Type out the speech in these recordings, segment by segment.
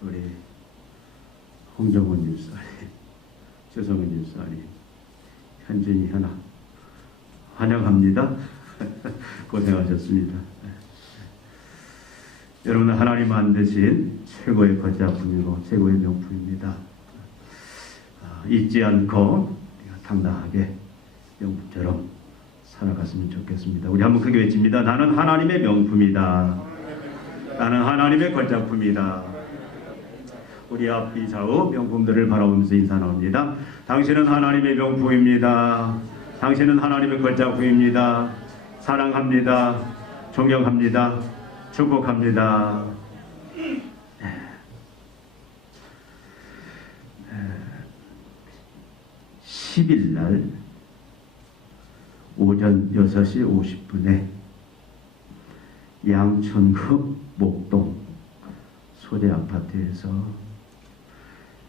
우리 홍정훈 집사님, 최성은 집사님, 현진이 현아 환영합니다. 고생하셨습니다. 여러분, 하나님 만드신 최고의 거자품이고 최고의 명품입니다. 잊지 않고 당당하게 명품처럼 살아갔으면 좋겠습니다. 우리 한번 크게 외칩니다. 나는 하나님의 명품이다. 나는 하나님의 걸작품이다. 우리 앞뒤 좌우 명품들을 바라보면서 인사 나옵니다. 당신은 하나님의 명품입니다. 당신은 하나님의 걸작품입니다. 사랑합니다. 존경합니다. 축복합니다. 10일날 오전 6시 50분에 양천구 목동 소재 아파트에서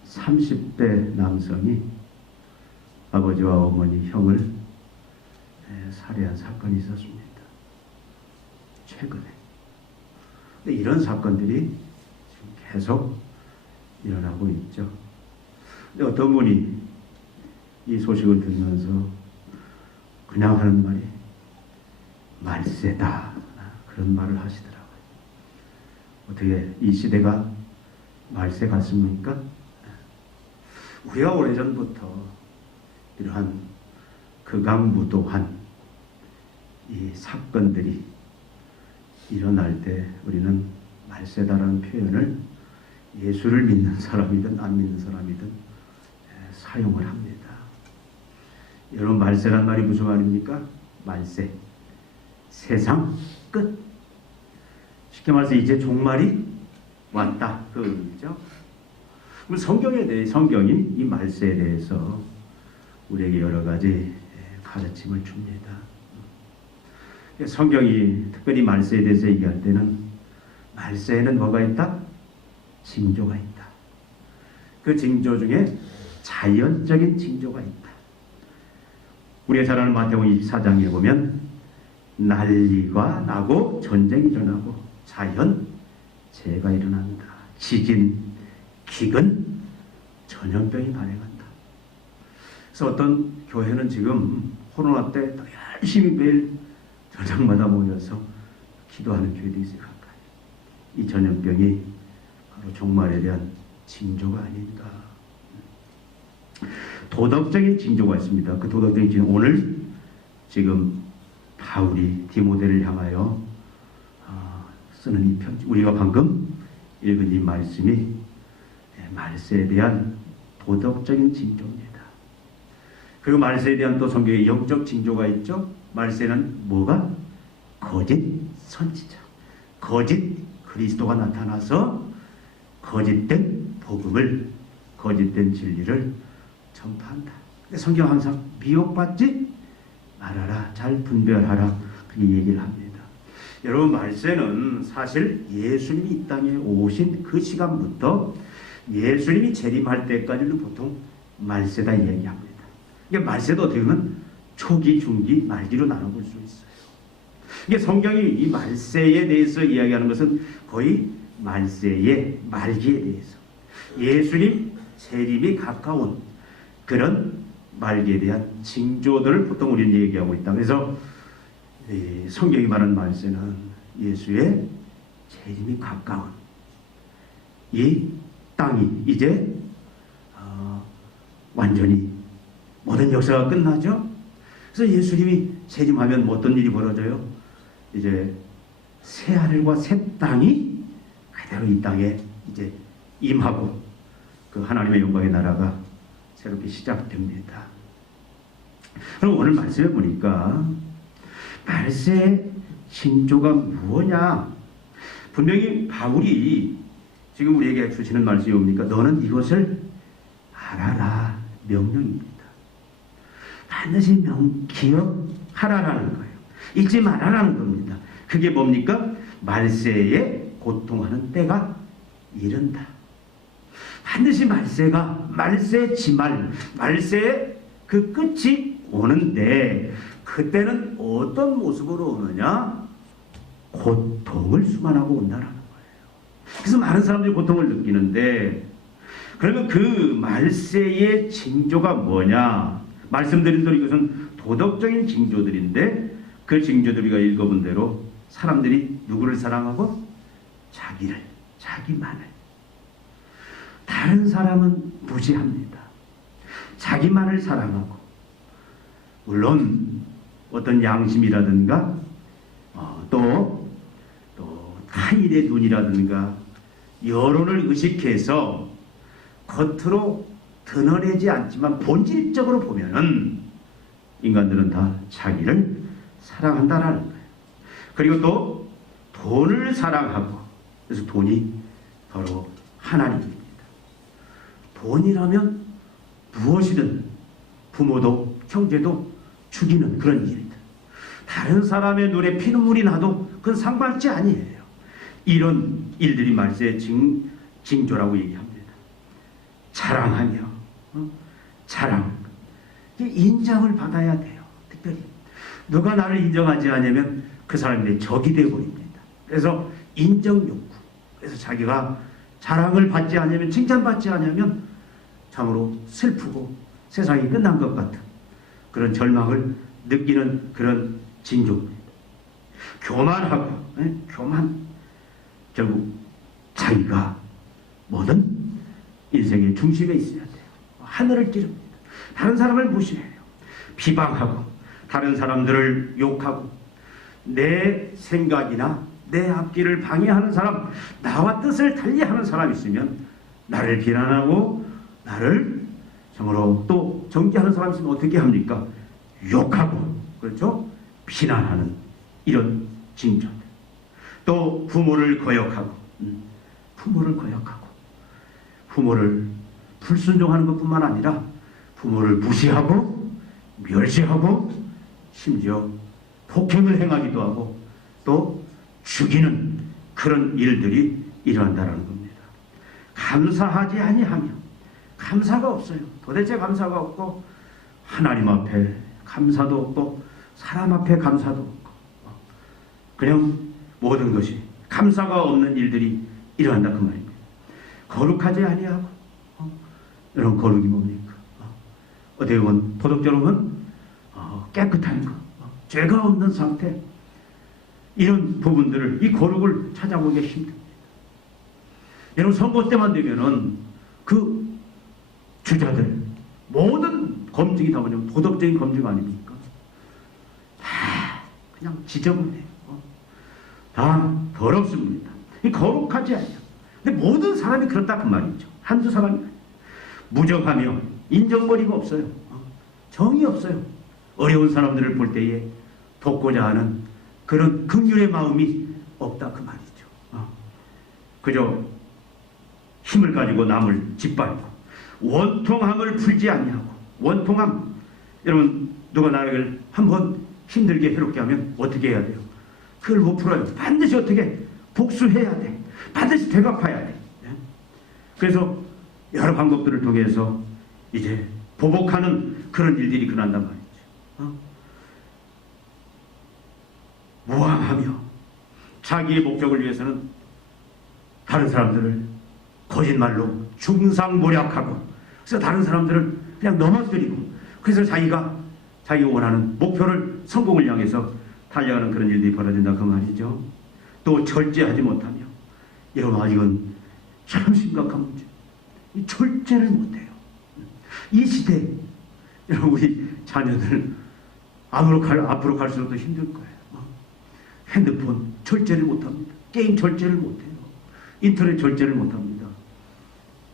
30대 남성이 아버지와 어머니, 형을 살해한 사건이 있었습니다. 최근에. 근데 이런 사건들이 지금 계속 일어나고 있죠. 근데 어떤 분이 이 소식을 듣면서 그냥 하는 말이 말세다, 그런 말을 하시더라고요. 어떻게 이 시대가 말세 같습니까? 우리가 오래전부터 이러한 극악무도한 이 사건들이 일어날 때 우리는 말세다라는 표현을 예수를 믿는 사람이든 안 믿는 사람이든 사용을 합니다. 여러분, 말세란 말이 무슨 말입니까? 말세, 세상 끝. 쉽게 말해서 이제 종말이 왔다, 그 의미죠. 그럼 성경이 이 말세에 대해서 우리에게 여러 가지 가르침을 줍니다. 성경이 특별히 말세에 대해서 얘기할 때는 말세에는 뭐가 있다? 징조가 있다. 그 징조 중에 자연적인 징조가 있다. 우리가 잘 아는 마태복음 24장에 보면 난리가 나고 전쟁이 일어나고 자연 재해가 일어난다. 지진, 기근, 전염병이 발생한다. 그래서 어떤 교회는 지금 코로나 때 열심히 매일 저녁마다 모여서 기도하는 교회도 있어요. 가까이. 이 전염병이 바로 종말에 대한 징조가 아닌가. 도덕적인 징조가 있습니다. 그 도덕적인 징조, 오늘 지금 바울이 디모데를 향하여 쓰는 이 편지, 우리가 방금 읽은 이 말씀이 말세에 대한 도덕적인 징조입니다. 그리고 말세에 대한 또 성경의 영적 징조가 있죠. 말세는 뭐가? 거짓 선지자, 거짓 그리스도가 나타나서 거짓된 복음을, 거짓된 진리를 전파한다. 근데 성경 항상 미혹받지 말아라, 잘 분별하라, 그렇게 얘기를 합니다. 여러분, 말세는 사실 예수님이 이 땅에 오신 그 시간부터 예수님이 재림할 때까지는 보통 말세다 얘기합니다. 이게 말세도 어떻게 보면 초기, 중기, 말기로 나눠볼 수 있어요. 이게 성경이 이 말세에 대해서 이야기하는 것은 거의 말세의 말기에 대해서, 예수님 재림이 가까운 그런 말기에 대한 징조들을 보통 우리는 얘기하고 있다. 그래서 성경이 말하는 말세는 예수의 재림이 가까운 이 땅이 이제 완전히 모든 역사가 끝나죠. 그래서 예수님이 재림하면 어떤 일이 벌어져요? 이제 새 하늘과 새 땅이 그대로 이 땅에 이제 임하고 그 하나님의 영광의 나라가 새롭게 시작됩니다. 그럼 오늘 말씀해 보니까 말세의 징조가 무엇냐? 분명히 바울이 지금 우리에게 주시는 말씀이 뭡니까? 너는 이것을 알아라, 명령입니다. 반드시 기억하라라는 거예요. 잊지 말아라는 겁니다. 그게 뭡니까? 말세에 고통하는 때가 이른다. 반드시 말세의 지말, 말세의 그 끝이 오는데, 그때는 어떤 모습으로 오느냐? 고통을 수반하고 온다라는 거예요. 그래서 많은 사람들이 고통을 느끼는데, 그러면 그 말세의 징조가 뭐냐? 말씀드린 대로 이것은 도덕적인 징조들인데, 그 징조들 우리가 읽어본 대로 사람들이 누구를 사랑하고? 자기를, 자기만을. 다른 사람은 무시합니다. 자기만을 사랑하고, 물론 어떤 양심이라든가 또 타인의 눈이라든가 여론을 의식해서 겉으로 드러내지 않지만 본질적으로 보면은 인간들은 다 자기를 사랑한다라는 거예요. 그리고 또 돈을 사랑하고, 그래서 돈이 바로 하나님입니다. 돈이라면 무엇이든 부모도 형제도 죽이는 그런 일이다. 다른 사람의 눈에 피눈물이 나도 그건 상관없지 아니에요. 이런 일들이 말세의 징조라고 얘기합니다. 자랑하며 자랑, 인정을 받아야 돼요. 특별히 누가 나를 인정하지 않으면 그 사람이 내 적이 되어버립니다. 그래서 인정 욕구, 그래서 자기가 자랑을 받지 않으면, 칭찬받지 않으면 참으로 슬프고 세상이 끝난 것 같은 그런 절망을 느끼는 그런 징조입니다. 교만하고, 교만, 결국 자기가 모든 인생의 중심에 있어야 돼요. 하늘을 찌릅니다. 다른 사람을 무시해요. 비방하고 다른 사람들을 욕하고 내 생각이나 내 앞길을 방해하는 사람, 나와 뜻을 달리하는 사람이 있으면 나를 비난하고 나를 정으로 또 정죄하는 사람이 있으면 어떻게 합니까? 욕하고, 그렇죠? 비난하는 이런 징조들. 또 부모를 거역하고, 부모를 불순종하는 것뿐만 아니라 부모를 무시하고 멸시하고 심지어 폭행을 행하기도 하고 또 죽이는 그런 일들이 일어난다는 겁니다. 감사하지 아니하며, 감사가 없어요. 도대체 감사가 없고 하나님 앞에 감사도 없고 사람 앞에 감사도 없고 그냥 모든 것이 감사가 없는 일들이 일어난다 그 말입니다. 거룩하지 아니하고, 이런 거룩이 뭡니까? 어떻게 보면 도덕적으로는 깨끗한 것, 죄가 없는 상태, 이런 부분들을, 이 거룩을 찾아보기가 힘듭니다. 여러분 선거 때만 되면은 그 주자들 모든 검증이 다 뭐냐면 도덕적인 검증 아닙니까? 다 그냥 지저분해요. 다 더럽습니다. 이 거룩하지 않아요. 근데 모든 사람이 그렇다 그 말이죠. 한두 사람이 아니에요. 무정하며 인정머리가 없어요. 정이 없어요. 어려운 사람들을 볼 때에 돕고자 하는 그런 긍휼의 마음이 없다 그 말이죠. 그저 힘을 가지고 남을 짓밟고 원통함을 풀지 아니하고, 원통함, 여러분 누가 나를 한번 힘들게 해롭게 하면 어떻게 해야 돼요? 그걸 못 풀어요. 반드시 어떻게 복수해야 돼. 반드시 되갚아야 돼. 그래서 여러 방법들을 통해서 이제 보복하는 그런 일들이 일어난단 말이죠. 무함하며 자기의 목적을 위해서는 다른 사람들을 거짓말로 중상모략하고, 그래서 다른 사람들을 그냥 넘어뜨리고, 그래서 자기가 원하는 목표를, 성공을 향해서 달려가는 그런 일들이 벌어진다 그 말이죠. 또 절제하지 못하며, 여러분 이건 참 심각한 문제. 이 절제를 못해요. 이 시대에 여러분 우리 자녀들 앞으로 갈수록 더 힘들 거예요. 핸드폰 절제를 못합니다. 게임 절제를 못해요. 인터넷 절제를 못합니다.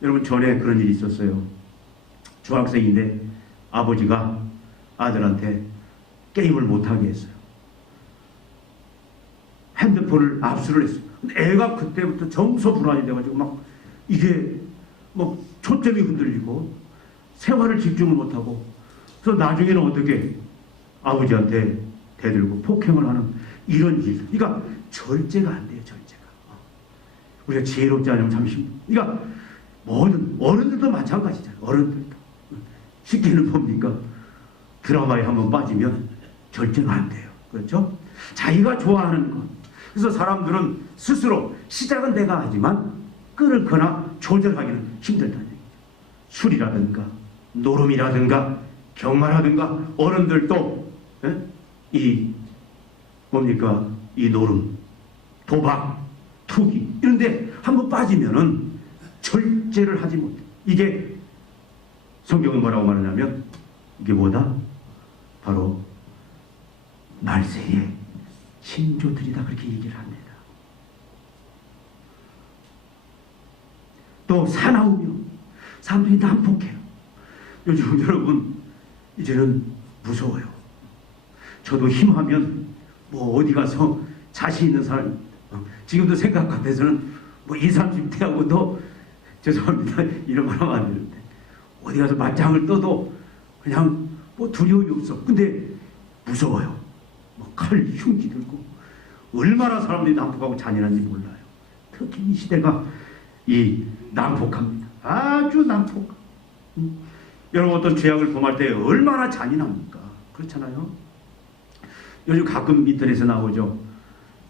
여러분 전에 그런 일이 있었어요. 중학생인데 아버지가 아들한테 게임을 못하게 했어요. 핸드폰을 압수를 했어요. 근데 애가 그때부터 정서불안이 돼가지고 막 이게 뭐 초점이 흔들리고 생활을 집중을 못하고, 그래서 나중에는 어떻게 아버지한테 대들고 폭행을 하는 이런 일. 그러니까 절제가 안 돼요. 절제가. 우리가 지혜롭지 않으면 참 힘들어요. 그러니까 모든 어른들도 마찬가지잖아요. 어른들도 쉽게는 뭡니까? 드라마에 한번 빠지면 절제가 안 돼요. 그렇죠? 자기가 좋아하는 것. 그래서 사람들은 스스로 시작은 내가 하지만 끊거나 조절하기는 힘들다는 얘기죠. 술이라든가 노름이라든가 경마라든가 어른들도 이 뭡니까? 이 노름, 도박, 투기 이런데 한번 빠지면은 절제를 하지 못해. 이게 성경은 뭐라고 말하냐면 이게 뭐다? 바로 말세의 징조들이다 그렇게 얘기를 합니다. 또 사나우며 사람들이 난폭해요. 요즘 여러분 이제는 무서워요. 저도 힘하면 뭐 어디 가서 자신 있는 사람 지금도 생각 같아서는 뭐 20, 30대하고도 죄송합니다 이런 말 하면 안 되는데 어디 가서 맞짱을 떠도 그냥 뭐 두려움이 없어. 근데 무서워요. 뭐 칼, 흉기 들고 얼마나 사람들이 난폭하고 잔인한지 몰라요. 특히 이 시대가 이 난폭합니다. 아주 난폭. 여러분 어떤 죄악을 범할 때 얼마나 잔인합니까? 그렇잖아요. 요즘 가끔 인터넷에 나오죠.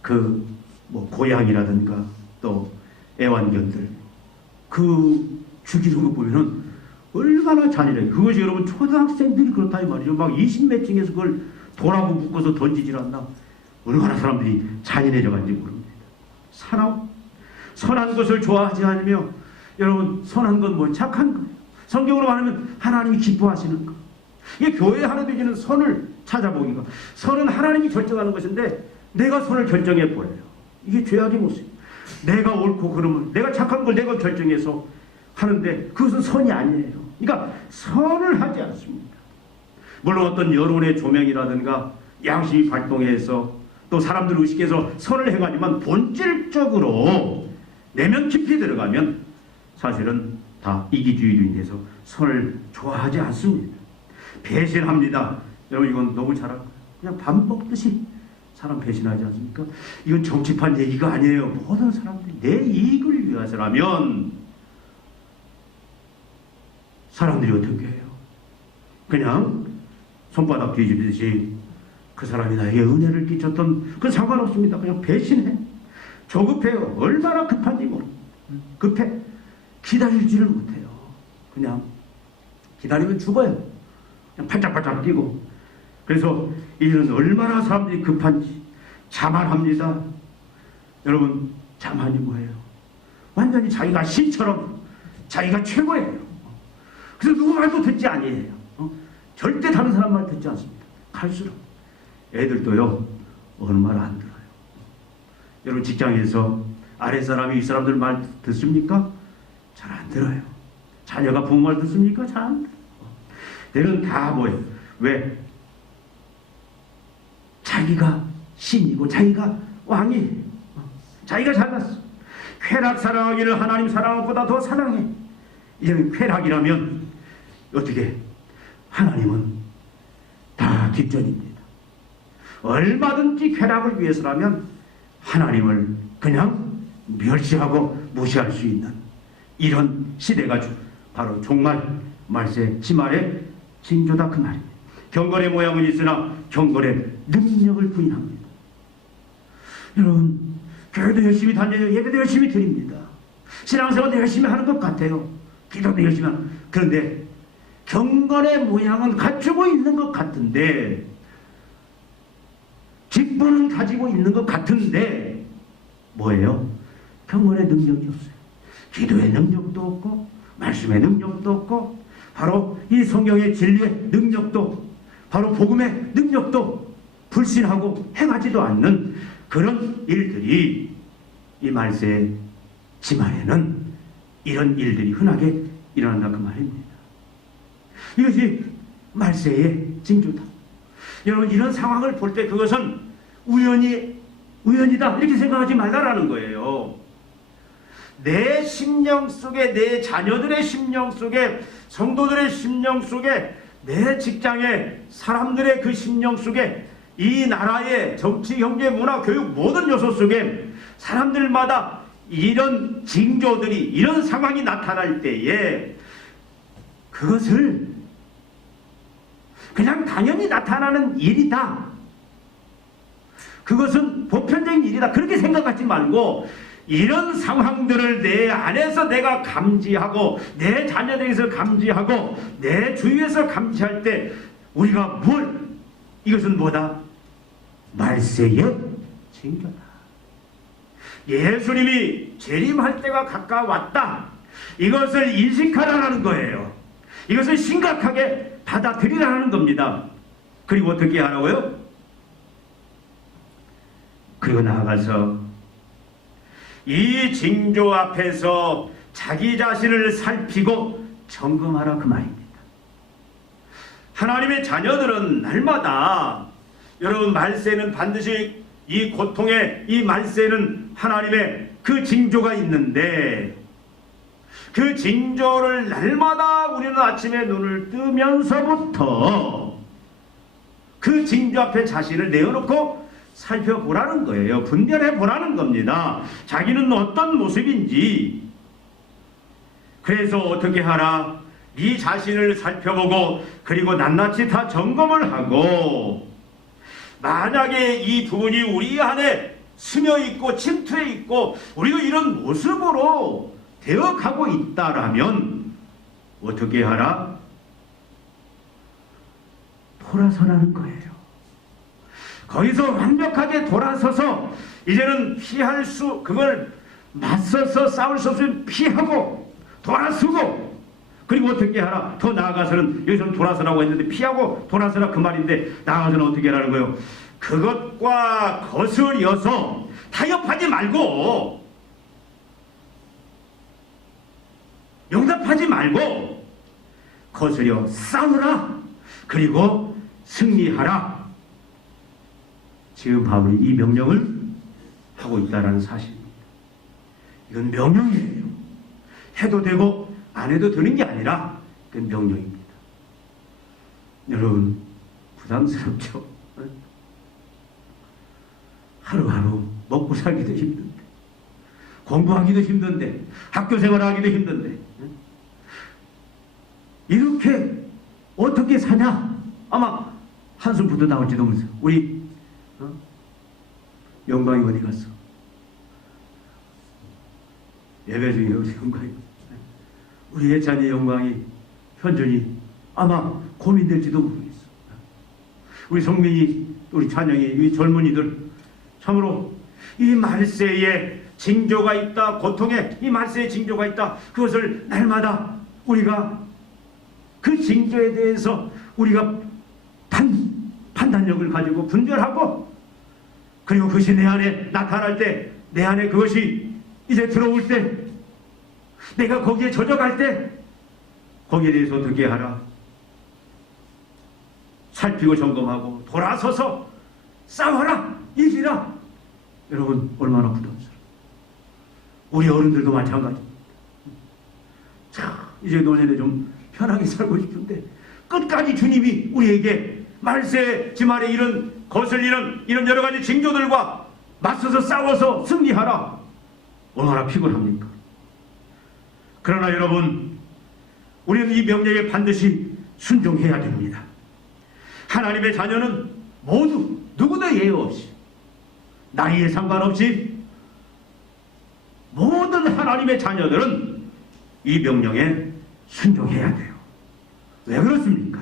그 뭐 고양이라든가 또 애완견들 그 죽이는 거 보면은 얼마나 잔인해요. 그것이 여러분 초등학생들이 그렇다 이 말이죠. 막 20몇 층에서 그걸 돌하고 묶어서 던지질 않나. 얼마나 사람들이 잔인해져 간지 모릅니다. 사람 선한 것을 좋아하지 않으며 여러분 선한 건 뭐 착한 거. 성경으로 말하면 하나님이 기뻐하시는 거. 이게 교회에 하나 되기는 선을 찾아보기가. 선은 하나님이 결정하는 것인데 내가 선을 결정해 버려요. 이게 죄악의 모습. 내가 옳고 그름을 내가 착한 걸 내가 결정해서 하는데 그것은 선이 아니에요. 그러니까 선을 하지 않습니다. 물론 어떤 여론의 조명이라든가 양심이 발동해서 또 사람들을 의식해서 선을 행하지만 본질적으로 내면 깊이 들어가면 사실은 다 이기주의로 인해서 선을 좋아하지 않습니다. 배신합니다. 여러분 이건 너무 잘한 거예요. 그냥 밥 먹듯이 사람 배신하지 않습니까? 이건 정치판 얘기가 아니에요. 모든 사람들이 내 이익을 위해서라면 사람들이 어떻게 해요? 그냥 손바닥 뒤집듯이 그 사람이 나에게 은혜를 끼쳤던 그건 상관없습니다. 그냥 배신해. 조급해요. 얼마나 급한지 모릅니다. 급해. 기다리지를 못해요. 그냥 기다리면 죽어요. 그냥 팔짝팔짝 뛰고. 그래서 이는 얼마나 사람들이 급한지 자만합니다. 여러분 자만이 뭐예요? 완전히 자기가 신처럼 자기가 최고예요. 그래서 누구 말도 듣지 아니에요. 절대 다른 사람 말 듣지 않습니다. 갈수록 애들도요 어느 말 안 들어요. 여러분 직장에서 아랫사람이 윗사람들 말 듣습니까? 잘 안 들어요. 자녀가 부모 말 듣습니까? 잘 안 들어요. 얘는 다 뭐예요? 왜? 자기가 신이고 자기가 왕이에요. 자기가 잘났어. 쾌락 사랑하기를 하나님 사랑한 것보다 더 사랑해. 이제는 쾌락이라면 어떻게? 하나님은 다 뒷전입니다. 얼마든지 쾌락을 위해서라면 하나님을 그냥 멸시하고 무시할 수 있는 이런 시대가 바로 종말 말세 지말의 징조다 그 말입니다. 경건의 모양은 있으나 경건의 능력을 부인합니다. 여러분 교회도 열심히 다녀요. 예배도 열심히 드립니다. 신앙생활도 열심히 하는 것 같아요. 기도도 열심히 하는. 그런데 경건의 모양은 갖추고 있는 것 같은데 직분은 가지고 있는 것 같은데 뭐예요? 경건의 능력이 없어요. 기도의 능력도 없고 말씀의 능력도 없고 바로 이 성경의 진리의 능력도 바로 복음의 능력도 불신하고 행하지도 않는 그런 일들이 이 말세의 지마에는 이런 일들이 흔하게 일어난다 그 말입니다. 이것이 말세의 징조다. 여러분 이런 상황을 볼 때 그것은 우연이다 이렇게 생각하지 말라라는 거예요. 내 심령 속에 내 자녀들의 심령 속에 성도들의 심령 속에 내 직장의 사람들의 그 심령 속에 이 나라의 정치, 경제, 문화, 교육 모든 요소 속에 사람들마다 이런 징조들이 이런 상황이 나타날 때에 그것을 그냥 당연히 나타나는 일이다. 그것은 보편적인 일이다. 그렇게 생각하지 말고 이런 상황들을 내 안에서 내가 감지하고 내 자녀에게서 감지하고 내 주위에서 감지할 때 우리가 이것은 뭐다? 말세의 징조다. 예수님이 재림할 때가 가까웠다. 이것을 인식하라는 거예요. 이것을 심각하게 받아들이라는 겁니다. 그리고 어떻게 하라고요? 그리고 나아가서 이 징조 앞에서 자기 자신을 살피고 점검하라 그 말입니다. 하나님의 자녀들은 날마다 여러분 말세는 반드시 이 고통의 이 말세는 하나님의 그 징조가 있는데 그 징조를 날마다 우리는 아침에 눈을 뜨면서부터 그 징조 앞에 자신을 내어놓고 살펴보라는 거예요. 분별해 보라는 겁니다. 자기는 어떤 모습인지. 그래서 어떻게 하라? 네 자신을 살펴보고 그리고 낱낱이 다 점검을 하고 만약에 이 부분이 우리 안에 스며 있고 침투해 있고 우리가 이런 모습으로 되어가고 있다라면 어떻게 하라? 돌아서라는 거예요. 거기서 완벽하게 돌아서서 이제는 그걸 맞서서 싸울 수 없으면 피하고 돌아서고 그리고 어떻게 하라? 더 나아가서는 여기서는 돌아서라고 했는데 피하고 돌아서라 그 말인데 나아가서는 어떻게 하라는 거예요? 그것과 거슬려서 타협하지 말고 용납하지 말고 거스려 싸우라. 그리고 승리하라. 지금 바울이 이 명령을 하고 있다는 사실입니다. 이건 명령이에요. 해도 되고 안 해도 되는 게 아니라 그건 명령입니다. 여러분 부담스럽죠? 하루하루 먹고 살기도 힘든데 공부하기도 힘든데 학교 생활하기도 힘든데 이렇게 어떻게 사냐? 아마 한숨부터 나올지도 모르겠어요. 우리 영광이 어디 갔어? 예배 중에 우리 영광이 우리 예찬이 영광이 현준이 아마 고민될지도 모르겠어. 우리 성민이 우리 찬영이 이 젊은이들 참으로 이 말세에 징조가 있다. 고통에 이 말세에 징조가 있다. 그것을 날마다 우리가 그 징조에 대해서 우리가 판단력을 가지고 분별하고 그리고 그것이 내 안에 나타날 때 내 안에 그것이 이제 들어올 때 내가 거기에 젖어갈 때 거기에 대해서 어떻게 하라? 살피고 점검하고 돌아서서 싸워라. 이기라. 여러분 얼마나 부담스러워. 우리 어른들도 마찬가지입니다. 자, 이제 노년에 좀 편하게 살고 싶은데 끝까지 주님이 우리에게 말세 지말에 이런 이런 여러 가지 징조들과 맞서서 싸워서 승리하라. 얼마나 피곤합니까? 그러나 여러분 우리는 이 명령에 반드시 순종해야 됩니다. 하나님의 자녀는 모두 누구도 예외 없이 나이에 상관없이 모든 하나님의 자녀들은 이 명령에 순종해야 돼요. 왜 그렇습니까?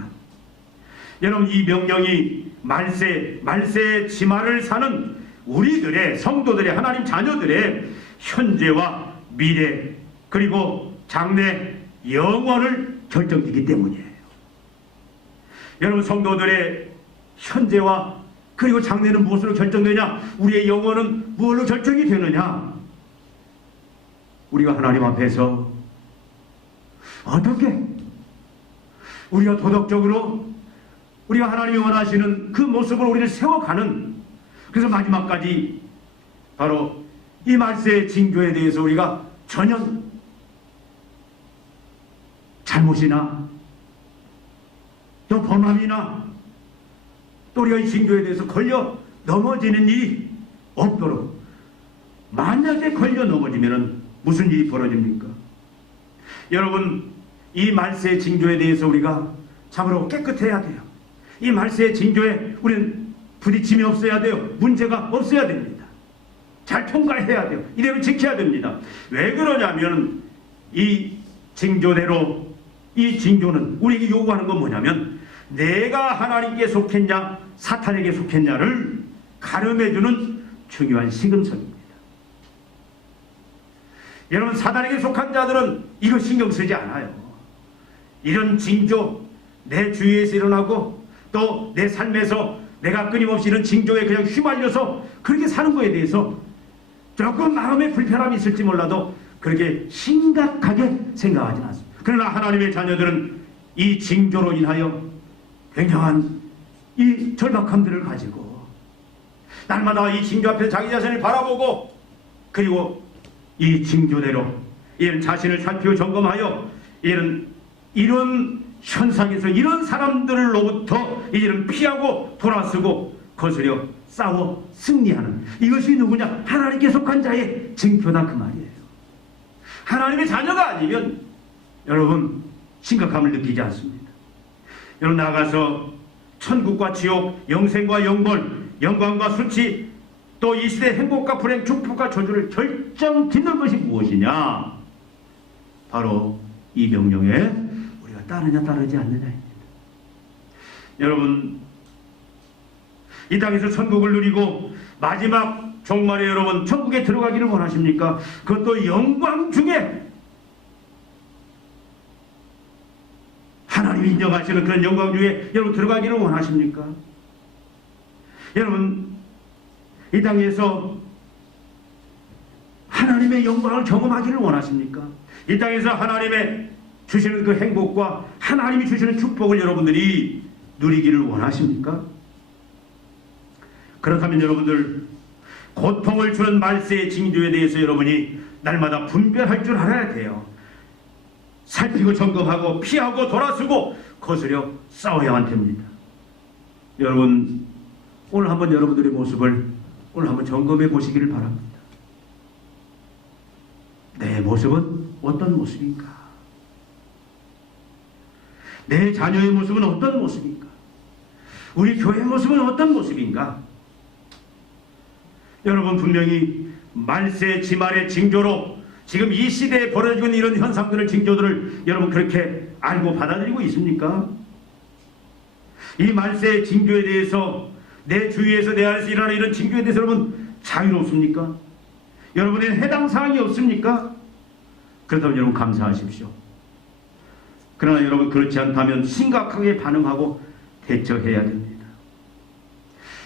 여러분 이 명령이 말세의 지말을 사는 우리들의 성도들의 하나님 자녀들의 현재와 미래 그리고 장래 영원을 결정짓기 때문이에요. 여러분 성도들의 현재와 그리고 장래는 무엇으로 결정되냐? 우리의 영혼은 무엇으로 결정이 되느냐? 우리가 하나님 앞에서 어떻게 우리가 도덕적으로 우리가 하나님이 원하시는 그 모습으로 우리를 세워가는 그래서 마지막까지 바로 이 말세의 징조에 대해서 우리가 전혀 잘못이나 또 범함이나 또 우리가 이 징조에 대해서 걸려 넘어지는 일이 없도록 만약에 걸려 넘어지면 무슨 일이 벌어집니까? 여러분 이 말세의 징조에 대해서 우리가 참으로 깨끗해야 돼요. 이 말세의 징조에 우리는 부딪힘이 없어야 돼요. 문제가 없어야 됩니다. 잘 통과해야 돼요. 이대로 지켜야 됩니다. 왜 그러냐면 이 징조대로, 이 징조는 우리에게 요구하는 건 뭐냐면 내가 하나님께 속했냐 사탄에게 속했냐를 가늠해주는 중요한 시금석입니다. 여러분, 사단에게 속한 자들은 이거 신경 쓰지 않아요. 이런 징조, 내 주위에서 일어나고 또 내 삶에서 내가 끊임없이 이런 징조에 그냥 휘말려서 그렇게 사는 거에 대해서 조금 마음에 불편함이 있을지 몰라도 그렇게 심각하게 생각하지 않습니다. 그러나 하나님의 자녀들은 이 징조로 인하여 굉장한 이 절박함들을 가지고 날마다 이 징조 앞에 자기 자신을 바라보고 그리고 이 징조대로 이런 자신을 살피고 점검하여 이런 현상에서 이런 사람들로부터 이제는 피하고 돌아서고 거스려 싸워 승리하는, 이것이 누구냐? 하나님께 속한 자의 징표다, 그 말이에요. 하나님의 자녀가 아니면 여러분 심각함을 느끼지 않습니다. 여러분, 나가서 천국과 지옥, 영생과 영벌, 영광과 수치, 또 이 시대의 행복과 불행, 축복과 저주를 결정짓는 것이 무엇이냐? 바로 이 명령에 우리가 따르냐 따르지 않느냐입니다. 여러분, 이 땅에서 천국을 누리고 마지막 종말에 여러분 천국에 들어가기를 원하십니까? 그것도 영광 중에 하나님이 인정하시는 그런 영광 중에 여러분 들어가기를 원하십니까? 여러분, 이 땅에서 하나님의 영광을 경험하기를 원하십니까? 이 땅에서 하나님의 주시는 그 행복과 하나님이 주시는 축복을 여러분들이 누리기를 원하십니까? 그렇다면 여러분들, 고통을 주는 말세의 징조에 대해서 여러분이 날마다 분별할 줄 알아야 돼요. 살피고 점검하고 피하고 돌아서고 거스려 싸워야만 됩니다. 여러분, 오늘 한번 여러분들의 모습을 오늘 한번 점검해 보시기를 바랍니다. 내 모습은 어떤 모습인가? 내 자녀의 모습은 어떤 모습인가? 우리 교회의 모습은 어떤 모습인가? 여러분, 분명히 말세 지말의 징조로 지금 이 시대에 벌어지고 있는 이런 현상들을, 징조들을 여러분 그렇게 알고 받아들이고 있습니까? 이 말세의 징조에 대해서 내 주위에서 내 안에서 일어나는 이런 징조에 대해서 여러분 자유롭습니까? 여러분의 해당 사항이 없습니까? 그렇다면 여러분 감사하십시오. 그러나 여러분 그렇지 않다면 심각하게 반응하고 대처해야 됩니다.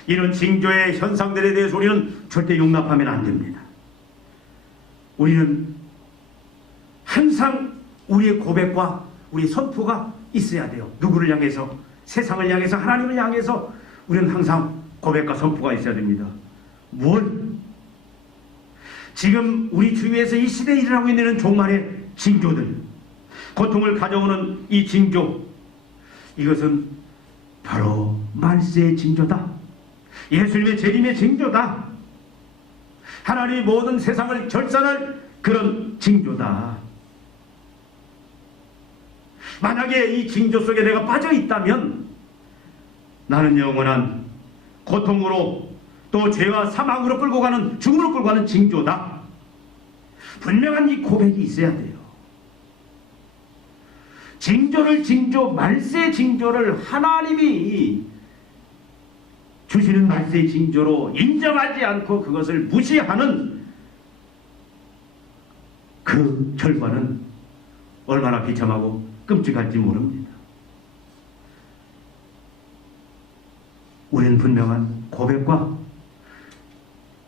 이런 징조의 현상들에 대해서 우리는 절대 용납하면 안 됩니다. 우리는 항상 우리의 고백과 우리의 선포가 있어야 돼요. 누구를 향해서? 세상을 향해서, 하나님을 향해서 우리는 항상 고백과 선포가 있어야 됩니다. 뭘? 지금 우리 주위에서 이 시대에 일어나고 있는 종말의 징조들, 고통을 가져오는 이 징조, 이것은 바로 말세의 징조다. 예수님의 재림의 징조다. 하나님이 모든 세상을 결산할 그런 징조다. 만약에 이 징조 속에 내가 빠져 있다면 나는 영원한 고통으로 또 죄와 사망으로 끌고 가는, 죽음으로 끌고 가는 징조다. 분명한 이 고백이 있어야 돼요. 징조, 말세의 징조를 하나님이 주시는 말세의 징조로 인정하지 않고 그것을 무시하는 그 결과는 얼마나 비참하고 끔찍할지 모릅니다. 우리는 분명한 고백과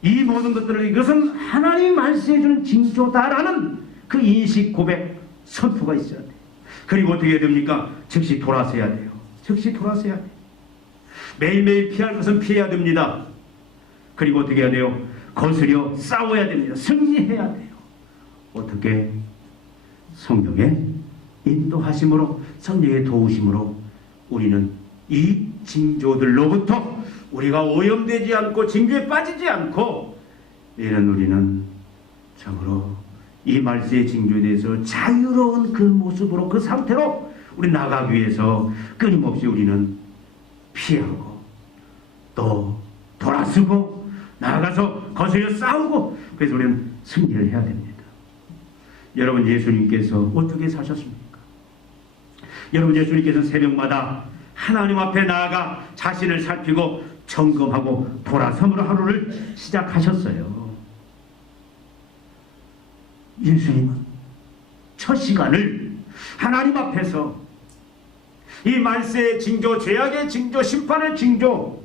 이 모든 것들을, 이것은 하나님이 말씀해주는 징조다라는 그 인식, 고백, 선포가 있어야 돼요. 그리고 어떻게 해야 됩니까? 즉시 돌아서야 돼요. 즉시 돌아서야 돼요. 매일매일 피할 것은 피해야 됩니다. 그리고 어떻게 해야 돼요? 거스려 싸워야 됩니다. 승리해야 돼요. 어떻게? 성령의 인도하심으로, 성령의 도우심으로 우리는 이 징조들로부터 우리가 오염되지 않고 징조에 빠지지 않고 우리는 참으로 이 말세의 징조에 대해서 자유로운 그 모습으로, 그 상태로 우리 나가기 위해서 끊임없이 우리는 피하고 또 돌아서고 나아가서 거슬려 싸우고, 그래서 우리는 승리를 해야 됩니다. 여러분, 예수님께서 어떻게 사셨습니까? 여러분, 예수님께서는 새벽마다 하나님 앞에 나아가 자신을 살피고 점검하고 돌아섬으로 하루를 시작하셨어요. 예수님은 첫 시간을 하나님 앞에서 이 말세의 징조, 죄악의 징조, 심판의 징조,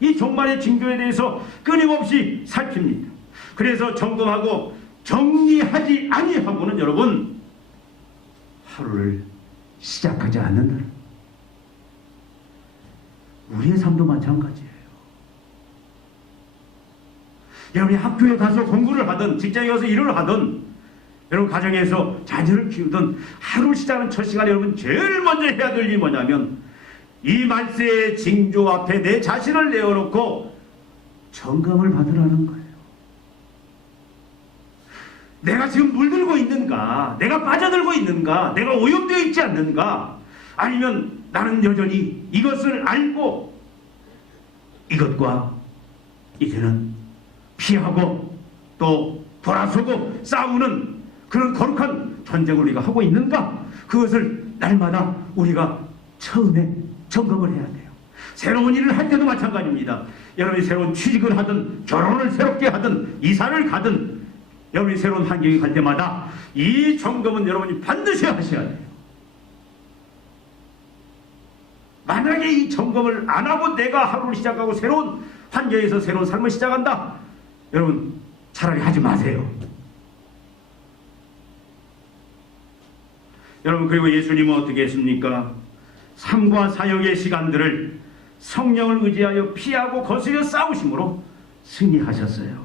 이 종말의 징조에 대해서 끊임없이 살핍니다. 그래서 점검하고 정리하지 아니하고는 여러분 하루를 시작하지 않는다. 우리의 삶도 마찬가지예요. 여러분이 학교에 가서 공부를 하든 직장에 가서 일을 하든 여러분 가정에서 자녀를 키우든 하루 시작하는 첫 시간에 여러분 제일 먼저 해야 될 일이 뭐냐면 이 말세의 징조 앞에 내 자신을 내어놓고 점검을 받으라는 거예요. 내가 지금 물들고 있는가? 내가 빠져들고 있는가? 내가 오염되어 있지 않는가? 아니면 나는 여전히 이것을 알고 이것과 이제는 피하고 또 돌아서고 싸우는 그런 거룩한 전쟁을 우리가 하고 있는가? 그것을 날마다 우리가 처음에 점검을 해야 돼요. 새로운 일을 할 때도 마찬가지입니다. 여러분이 새로운 취직을 하든 결혼을 새롭게 하든 이사를 가든 여러분이 새로운 환경에 갈 때마다 이 점검은 여러분이 반드시 하셔야 돼요. 만약에 이 점검을 안 하고 내가 하루를 시작하고 새로운 환경에서 새로운 삶을 시작한다, 여러분 차라리 하지 마세요. 여러분, 그리고 예수님은 어떻게 했습니까? 삶과 사역의 시간들을 성령을 의지하여 피하고 거스려 싸우심으로 승리하셨어요.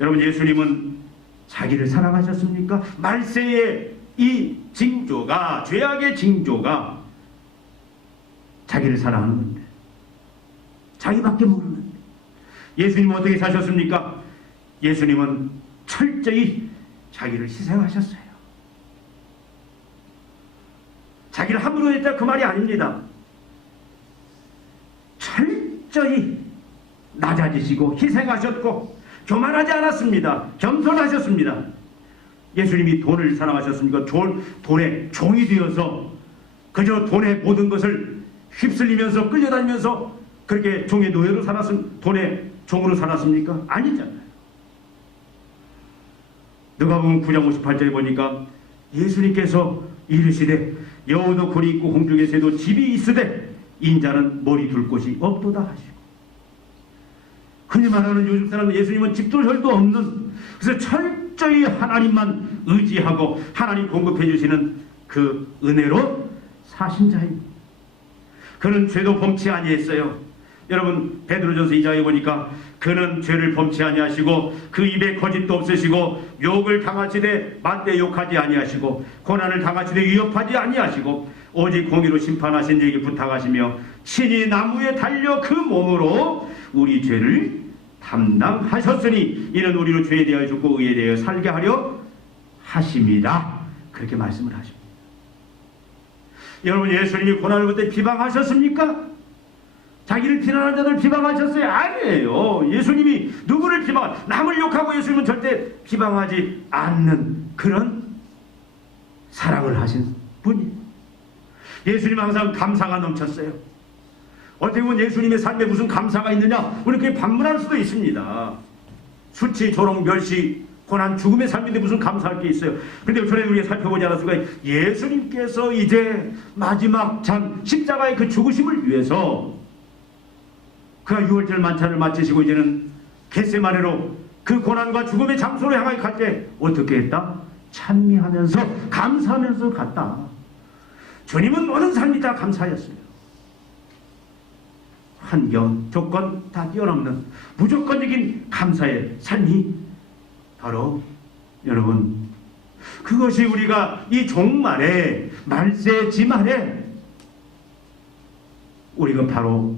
여러분, 예수님은 자기를 사랑하셨습니까? 말세의 이 징조가, 죄악의 징조가 자기를 사랑하는 건데, 자기밖에 모르는데 예수님은 어떻게 사셨습니까? 예수님은 철저히 자기를 희생하셨어요. 자기를 함부로 했다 그 말이 아닙니다. 철저히 낮아지시고 희생하셨고 교만하지 않았습니다. 겸손하셨습니다. 예수님이 돈을 사랑하셨습니까? 돈의 종이 되어서 그저 돈의 모든 것을 휩쓸리면서 끌려다니면서 그렇게 종의 노예로 돈의 종으로 살았습니까? 아니잖아요. 누가복음 9장 58절에 보니까 예수님께서 이르시되 여우도 굴이 있고 공중의 새도 집이 있으되 인자는 머리 둘 곳이 없도다 하시고, 흔히 말하는 요즘 사람은 예수님은 집도 절도 없는, 그래서 철저히 하나님만 의지하고 하나님 공급해 주시는 그 은혜로 사신 자입니다. 그는 죄도 범치 아니했어요. 여러분, 베드로전서 2장에 보니까 그는 죄를 범치 아니하시고 그 입에 거짓도 없으시고 욕을 당하시되 만대 욕하지 아니하시고 고난을 당하시되 위협하지 아니하시고 오직 공의로 심판하신 이에게 부탁하시며 친히 나무에 달려 그 몸으로 우리 죄를 담당하셨으니 이는 우리로 죄에 대하여 죽고 의에 대하여 살게 하려 하심이다. 그렇게 말씀을 하십니다. 여러분, 예수님이 고난을 볼 때 비방하셨습니까? 자기를 비난하는 자들 비방하셨어요? 아니에요. 예수님이 누구를 남을 욕하고 예수님은 절대 비방하지 않는 그런 사랑을 하신 분이에요. 예수님은 항상 감사가 넘쳤어요. 어떻게 보면 예수님의 삶에 무슨 감사가 있느냐? 우리 그게 반문할 수도 있습니다. 수치, 조롱, 멸시, 고난, 죽음의 삶인데 무슨 감사할 게 있어요? 근데 전에 우리가 살펴보지 않았을까? 예수님께서 이제 마지막 참 십자가의 그 죽으심을 위해서 그가 6월절 만찬을 마치시고 이제는 겟세마네로 그 고난과 죽음의 장소로 향하여 갈 때 어떻게 했다? 찬미하면서 감사하면서 갔다. 주님은 모든 삶이 다 감사였어요. 환경, 조건 다 뛰어넘는 무조건적인 감사의 삶이 바로 여러분, 그것이 우리가 이 종말에 말세 지말에 우리가 바로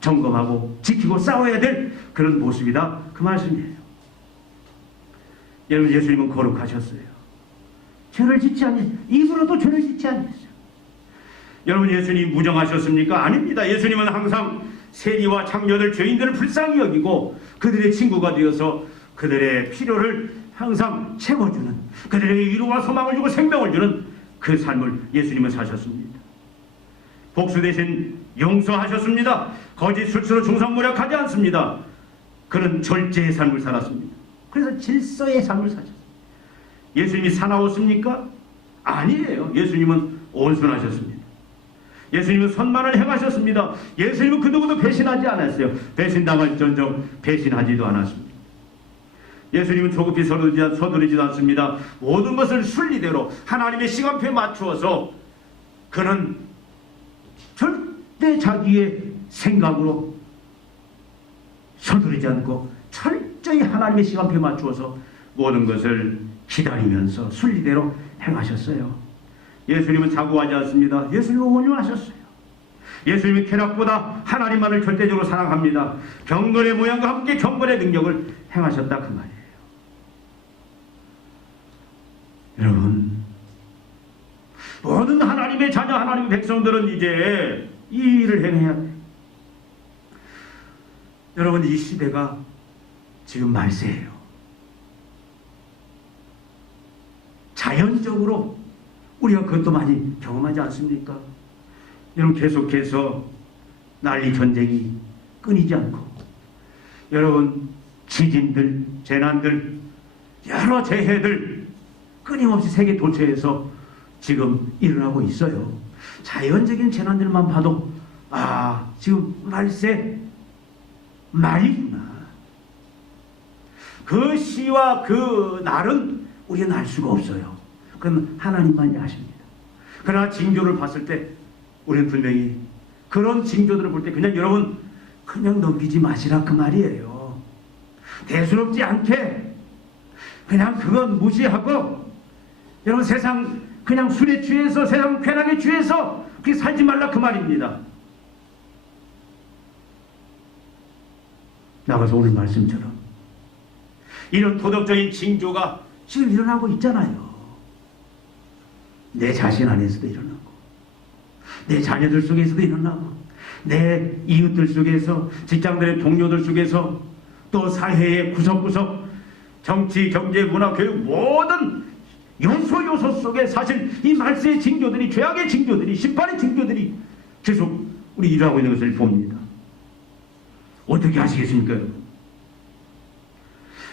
점검하고 지키고 싸워야 될 그런 모습이다, 그 말씀이에요. 여러분, 예수님은 거룩하셨어요. 죄를 짓지 않으셨어요. 입으로도 죄를 짓지 않으셨어요. 여러분, 예수님 무정하셨습니까? 아닙니다. 예수님은 항상 세리와 장녀들, 죄인들을 불쌍히 여기고 그들의 친구가 되어서 그들의 필요를 항상 채워주는, 그들에게 위로와 소망을 주고 생명을 주는 그 삶을 예수님은 사셨습니다. 복수 대신 용서하셨습니다. 거짓 술수로 중상모략하지 않습니다. 그는 절제의 삶을 살았습니다. 그래서 질서의 삶을 사셨습니다. 예수님이 사나웠습니까? 아니에요. 예수님은 온순하셨습니다. 예수님은 선만을 행하셨습니다. 예수님은 그 누구도 배신하지 않았어요. 배신당할전정 배신하지도 않았습니다. 예수님은 조급히 서두르지도 않습니다. 모든 것을 순리대로 하나님의 시간표에 맞추어서 그는 절대 자기의 생각으로 서두르지 않고 철저히 하나님의 시간표에 맞추어서 모든 것을 기다리면서 순리대로 행하셨어요. 예수님은 자고하지 않습니다. 예수님은 온유하셨어요. 예수님은 쾌락보다 하나님만을 절대적으로 사랑합니다. 경건의 모양과 함께 경건의 능력을 행하셨다 그 말이에요. 여러분, 모든 하나님의 자녀, 하나님의 백성들은 이제 이 일을 행해야 돼요. 여러분, 이 시대가 지금 말세예요. 자연적으로 우리가 그것도 많이 경험하지 않습니까? 여러분, 계속해서 난리 전쟁이 끊이지 않고, 여러분, 지진들, 재난들, 여러 재해들 끊임없이 세계 도처에서 지금 일어나고 있어요. 자연적인 재난들만 봐도 지금 말세 말이구나. 그 시와 그 날은 우리는 알 수가 없어요. 그건 하나님만이 아십니다. 그러나 징조를 봤을 때 우리는 분명히 그런 징조들을 볼 때 그냥 여러분 그냥 넘기지 마시라 그 말이에요. 대수롭지 않게 그냥 그건 무시하고, 여러분 세상 그냥 술에 취해서, 세상 쾌락에 취해서 그렇게 살지 말라 그 말입니다. 나가서 오늘 말씀처럼 이런 도덕적인 징조가 지금 일어나고 있잖아요. 내 자신 안에서도 일어나고, 내 자녀들 속에서도 일어나고, 내 이웃들 속에서, 직장들의 동료들 속에서, 또 사회의 구석구석, 정치, 경제, 문화, 교육 모든 요소 속에 사실 이 말세의 징조들이, 죄악의 징조들이, 심판의 징조들이 계속 우리 일하고 있는 것을 봅니다. 어떻게 하시겠습니까?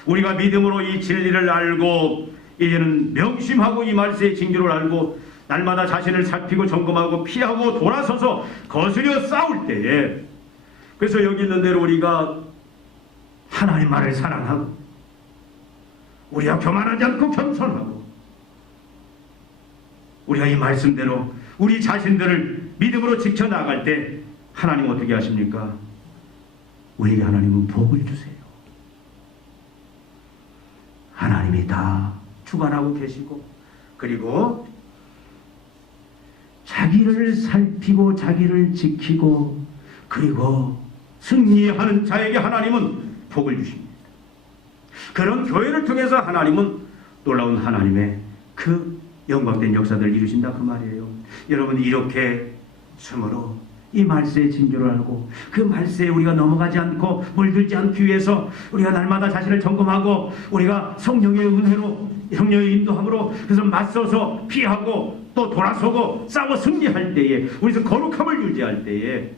우리가 믿음으로 이 진리를 알고 이제는 명심하고 이 말세의 징조를 알고 날마다 자신을 살피고 점검하고 피하고 돌아서서 거스려 싸울 때에, 그래서 여기 있는 대로 우리가 하나님 말을 사랑하고, 우리가 교만하지 않고 겸손하고, 우리가 이 말씀대로 우리 자신들을 믿음으로 지켜나갈 때 하나님 어떻게 하십니까? 우리에게 하나님은 복을 주세요. 하나님이 다 주관하고 계시고, 그리고 자기를 살피고 자기를 지키고 그리고 승리하는 자에게 하나님은 복을 주십니다. 그런 교회를 통해서 하나님은 놀라운 하나님의 그 영광된 역사들을 이루신다 그 말이에요. 여러분, 이렇게 참으로 이 말세의 징조를 알고 그 말세에 우리가 넘어가지 않고 물들지 않기 위해서 우리가 날마다 자신을 점검하고, 우리가 성령의 은혜로, 성령의 인도함으로 그래서 맞서서 피하고 또 돌아서고 싸워 승리할 때에, 우리는 거룩함을 유지할 때에,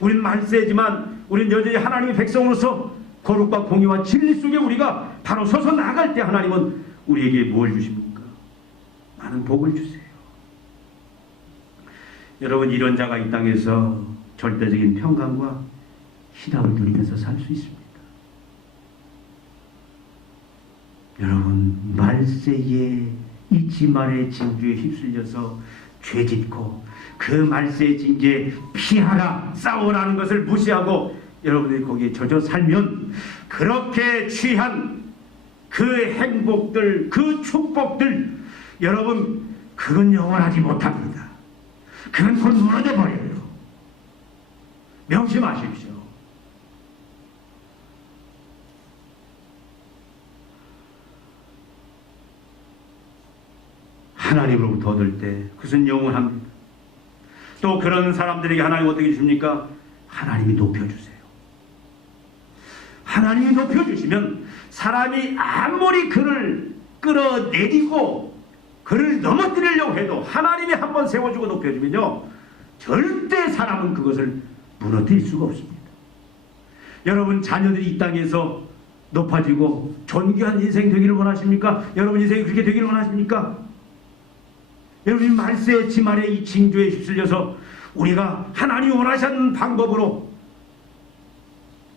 우리는 말세지만 우리는 여전히 하나님의 백성으로서 거룩과 공의와 진리 속에 우리가 바로 서서 나갈 때 하나님은 우리에게 뭘 주십니까? 많은 복을 주세요. 여러분, 이런 자가 이 땅에서 절대적인 평강과 희답을 누리면서 살 수 있습니다. 여러분, 말세에 이 지말의 징조에 휩쓸려서 죄짓고 그 말세의 징조에 피하라, 싸우라는 것을 무시하고 여러분들이 거기에 젖어 살면 그렇게 취한 그 행복들, 그 축복들, 여러분 그건 영원하지 못합니다. 그건 곧 무너져 버려요. 명심하십시오. 하나님으로부터 얻을 때 그것은 영원합니다. 또 그런 사람들에게 하나님 어떻게 주십니까? 하나님이 높여주세요. 하나님이 높여주시면 사람이 아무리 그를 끌어내리고 그를 넘어뜨리려고 해도 하나님이 한번 세워주고 높여주면요, 절대 사람은 그것을 무너뜨릴 수가 없습니다. 여러분 자녀들이 이 땅에서 높아지고 존귀한 인생 되기를 원하십니까? 여러분 인생이 그렇게 되기를 원하십니까? 여러분이 말세의 지말에 이 징조에 휩쓸려서 우리가 하나님이 원하시는 방법으로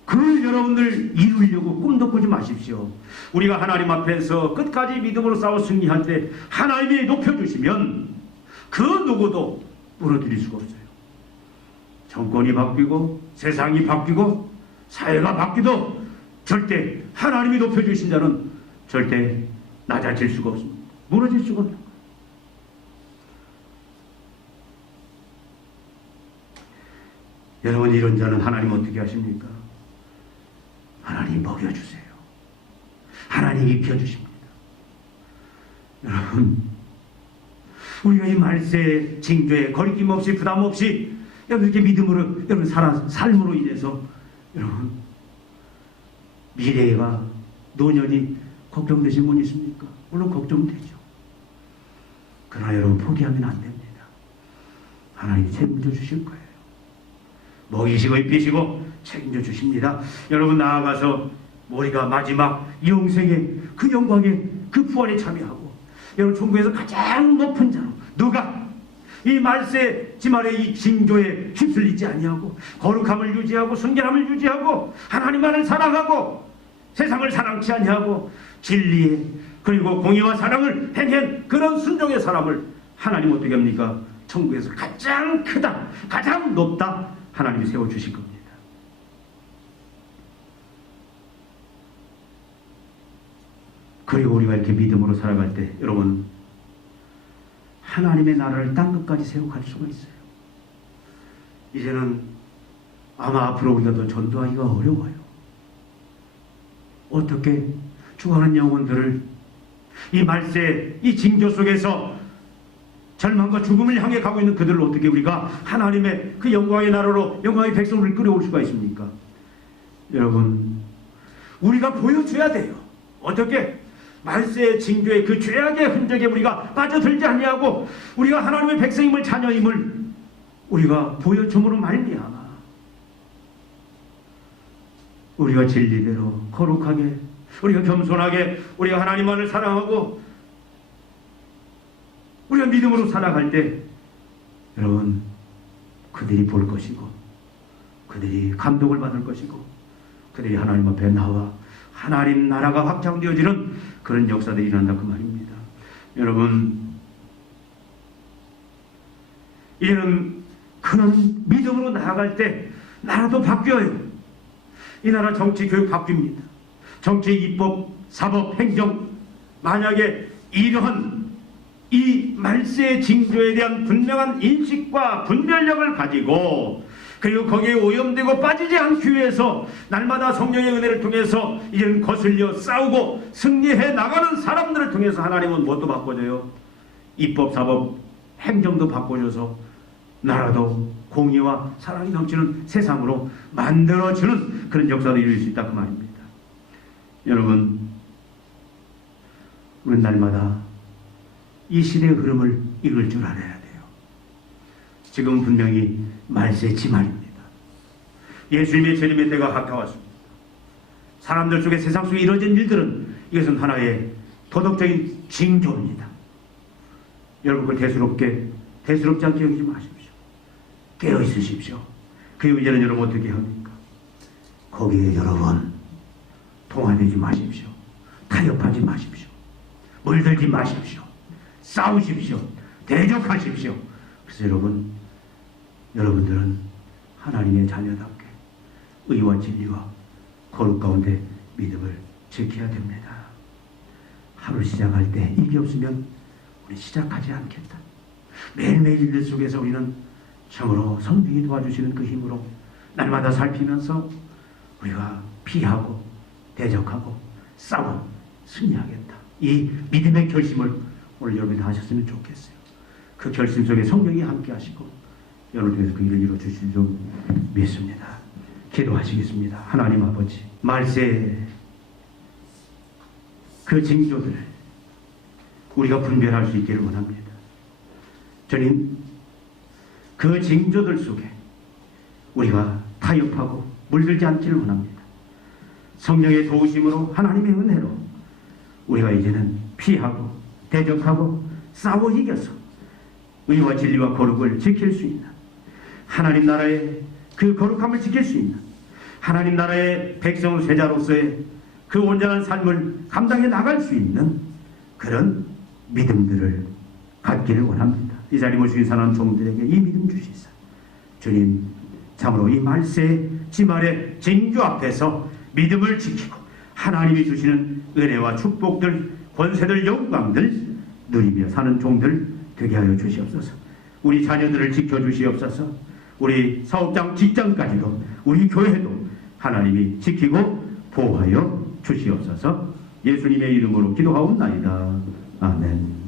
그 여러분들 이루려고 꿈도 꾸지 마십시오. 우리가 하나님 앞에서 끝까지 믿음으로 싸워 승리할 때 하나님이 높여주시면 그 누구도 무너뜨릴 수가 없어요. 정권이 바뀌고 세상이 바뀌고 사회가 바뀌도 절대 하나님이 높여주신 자는 절대 낮아질 수가 없습니다. 무너질 수가 없는 거예요. 여러분 이런 자는 하나님 어떻게 하십니까? 하나님 먹여주세요. 하나님 입혀주십니다. 여러분 우리가 이 말세 징조에 거리낌 없이 부담 없이 여러분 이렇게 믿음으로 여러분 삶으로 인해서 여러분 미래가 노년이 걱정되신 분 있습니까? 물론 걱정되죠. 그러나 여러분 포기하면 안 됩니다. 하나님이 책임져 주실 거예요. 먹이시고 입히시고 책임져 주십니다. 여러분 나아가서 우리가 마지막 영생의 그 영광에 그 부활에 참여하고 여러분 천국에서 가장 높은 자로 누가 이 말세 지말의 이 징조에 휩쓸리지 아니하고 거룩함을 유지하고 순결함을 유지하고 하나님만을 사랑하고 세상을 사랑치 아니하고 진리에 그리고 공의와 사랑을 행한 그런 순종의 사람을 하나님 어떻게 합니까? 천국에서 가장 크다 가장 높다 하나님이 세워주실 겁니다. 그리고 우리가 이렇게 믿음으로 살아갈 때 여러분 하나님의 나라를 땅끝까지 세워갈 수가 있어요. 이제는 아마 앞으로 우리가 더 전도하기가 어려워요. 어떻게 죽어가는 영혼들을 이 말세 이 징조 속에서 절망과 죽음을 향해 가고 있는 그들을 어떻게 우리가 하나님의 그 영광의 나라로 영광의 백성을 끌어올 수가 있습니까? 여러분 우리가 보여줘야 돼요. 어떻게? 말세의 징조의 그 죄악의 흔적에 우리가 빠져들지 아니하고 우리가 하나님의 백성임을 자녀임을 우리가 보여줌으로 말미암아 우리가 진리대로 거룩하게 우리가 겸손하게 우리가 하나님만을 사랑하고 우리가 믿음으로 살아갈 때 여러분 그들이 볼 것이고 그들이 감동을 받을 것이고 그들이 하나님 앞에 나와 하나님 나라가 확장되어지는 그런 역사들이 일어난다 그 말입니다. 여러분 이제는 그런 믿음으로 나아갈 때 나라도 바뀌어요. 이 나라 정치 교육 바뀝니다. 정치 입법 사법 행정 만약에 이러한 이 말세의 징조에 대한 분명한 인식과 분별력을 가지고 그리고 거기에 오염되고 빠지지 않기 위해서 날마다 성령의 은혜를 통해서 이제는 거슬려 싸우고 승리해 나가는 사람들을 통해서 하나님은 무엇도 바꿔줘요? 입법, 사법, 행정도 바꿔줘서 나라도 공의와 사랑이 넘치는 세상으로 만들어주는 그런 역사도 이룰 수 있다 그 말입니다. 여러분 우리는 날마다 이 시대의 흐름을 읽을 줄 알아야 돼요. 지금 분명히 말세 지말입니다. 예수님의 재림의 때가 가까웠습니다. 사람들 속에 세상 속에 이루어진 일들은 이것은 하나의 도덕적인 징조입니다. 여러분 그걸 대수롭지 않게 여기지 마십시오. 깨어 있으십시오. 그리고 이제는 여러분 어떻게 합니까? 거기에 여러분 동화되지 마십시오. 타협하지 마십시오. 물들지 마십시오. 싸우십시오. 대적하십시오. 그래서 여러분들은 하나님의 자녀답게 의와 진리와 거룩 가운데 믿음을 지켜야 됩니다. 하루 시작할 때 이게 없으면 우리 시작하지 않겠다. 매일매일 일들 속에서 우리는 참으로 성령이 도와주시는 그 힘으로 날마다 살피면서 우리가 피하고 대적하고 싸워 승리하겠다. 이 믿음의 결심을 오늘 여러분이 하셨으면 좋겠어요. 그 결심 속에 성령이 함께 하시고 여러분 통해서 그 일을 이루어주실 줄 믿습니다. 기도하시겠습니다. 하나님 아버지, 말세 그 징조들을 우리가 분별할 수 있기를 원합니다. 주님, 그 징조들 속에 우리가 타협하고 물들지 않기를 원합니다. 성령의 도우심으로, 하나님의 은혜로 우리가 이제는 피하고 대적하고 싸워 이겨서 의와 진리와 거룩을 지킬 수 있는, 하나님 나라의 그 거룩함을 지킬 수 있는, 하나님 나라의 백성 세자로서의 그 온전한 삶을 감당해 나갈 수 있는 그런 믿음들을 갖기를 원합니다. 이 자리에 모신 사람 종들에게 이 믿음 주시사, 주님, 참으로 이 말세 지말의 징조 앞에서 믿음을 지키고 하나님이 주시는 은혜와 축복들, 권세들, 영광들 누리며 사는 종들 되게 하여 주시옵소서. 우리 자녀들을 지켜주시옵소서. 우리 사업장, 직장까지도, 우리 교회도 하나님이 지키고 보호하여 주시옵소서. 예수님의 이름으로 기도하옵나이다. 아멘.